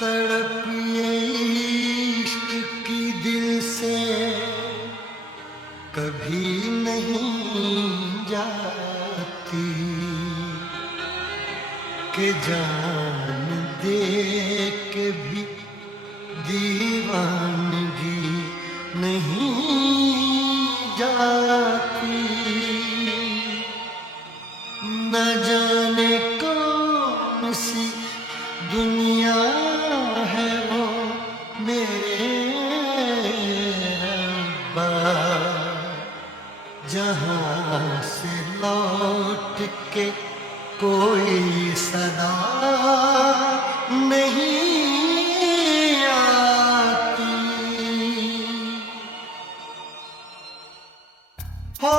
तड़प ये इश्क की दिल से कभी नहीं जाती कि जान दे के भी दीवानगी नहीं जाती। न जाने कौन सी दुनिया है वो मेरे रब्बा, जहाँ से लौट के कोई सदा नहीं आती। हो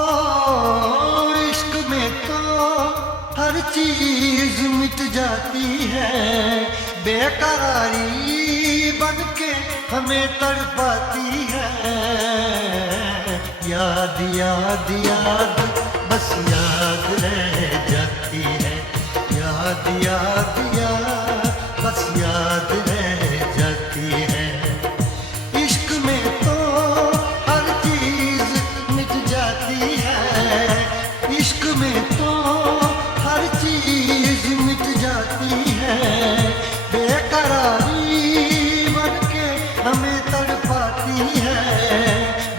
इश्क में तो हर चीज मिट जाती है, बेकरारी बन के हमें तड़पाती है। याद याद याद बस याद रह जाती है, याद याद याद बस याद रह जाती है। इश्क में तो हर चीज मिट जाती है, इश्क में तो हर चीज मिट जाती है। बेकरारी बन के हमें तड़पाती है,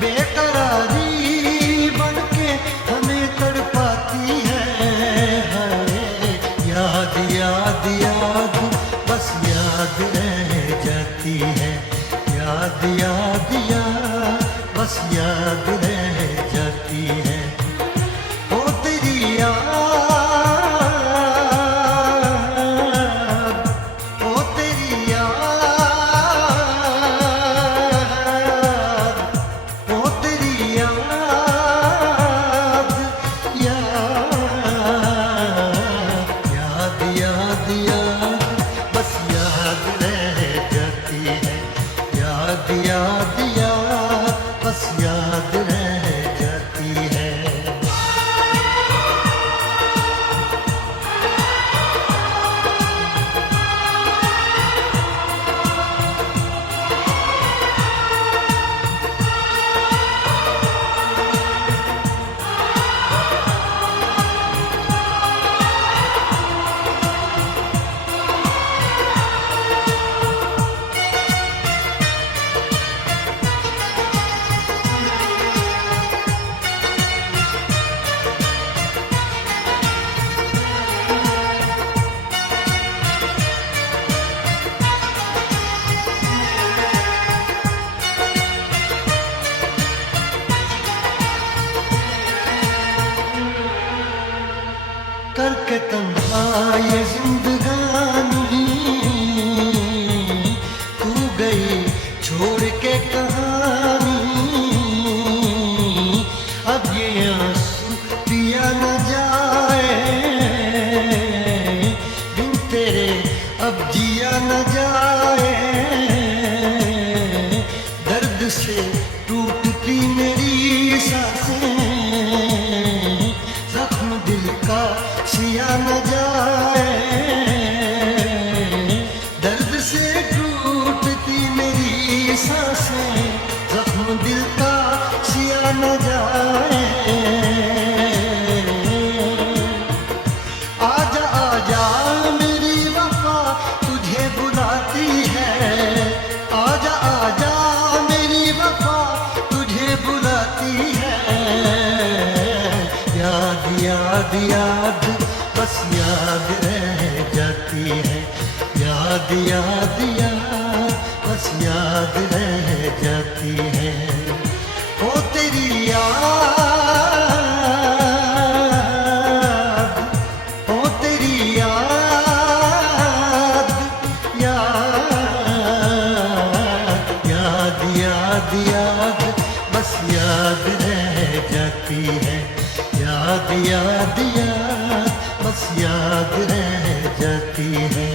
बेकरारी बन के हमें तड़पाती है। याद याद याद बस याद रह जाती है, याद याद याद बस याद रह जाती है। ओ तेरी याद, ओ तेरी याद, ओ तेरी याद, याद याद याद बस याद रह जाती है, याद याद याद बस याद रह जाती है। करके तन्हा ये जिंदगानी तू गई छोड़ के कहानी। अब ये आंसू पिया न जाए बिन तेरे, अब जिया न जाए। दर्द से टूटती मेरी सांसें, जख्म दिल का सिया न जाए। दर्द से टूटती मेरी सांसें, जख्म दिल का सिया न जाए। आजा आजा मेरी वफा तुझे बुलाती है, आजा आजा मेरी वफा तुझे बुलाती है। याद याद याद बस याद रह जाती है, याद याद याद बस याद रह जाती है। ओ तेरी याद, ओ तेरी याद, याद याद याद बस याद रह जाती है, याद याद याद बस याद रह जाती है।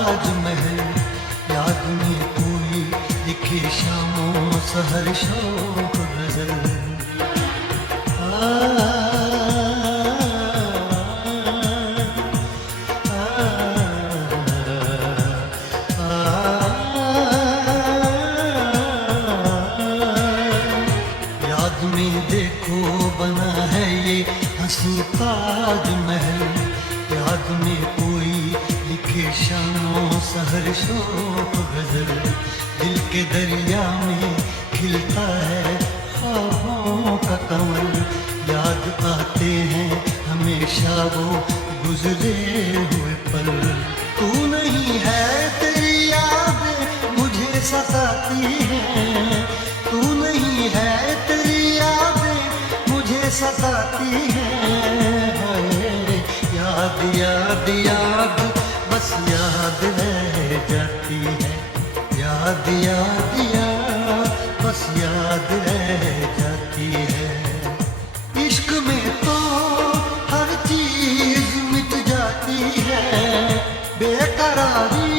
ताजमहल, याद में कोई लिखे शामों सहर शौक गजल। याद में देखो बना है ये हंसी ताजमहल, याद में कोई लिखे शामों सहर शौक गजल। दिल के दरिया में खिलता है ख्वाबों का कमल, याद आते हैं हमेशा वो गुजरे हुए पल। तू नहीं है तेरी याद मुझे सताती है, तू नहीं है तेरी याद मुझे सताती है। याद याद याद बस याद रह जाती है, याद याद याद बस याद रह जाती है। इश्क में तो हर चीज मिट जाती है, बेकरारी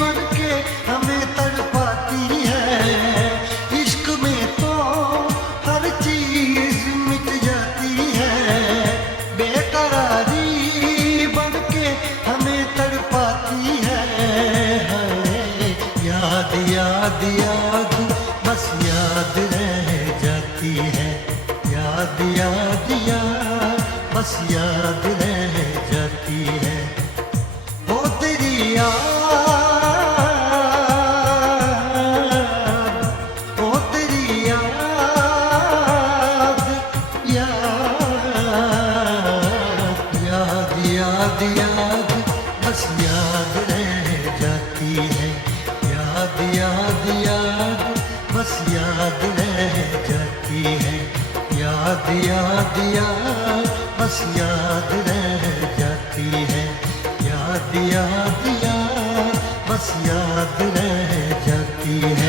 बनके हमें तड़पाती है। इश्क में तो हर चीज मिट जाती है, बेकरारी बनके हमें तड़पाती है। याद याद याद बस याद रह जाती है, याद याद याद बस याद रह जाती है। ओ तेरी याद, ओ तेरी याद, याद याद याद बस याद रह जाती है, याद याद याद बस याद रह जाती है। याद याद याद बस याद रह जाती है, याद याद याद बस याद रह जाती है।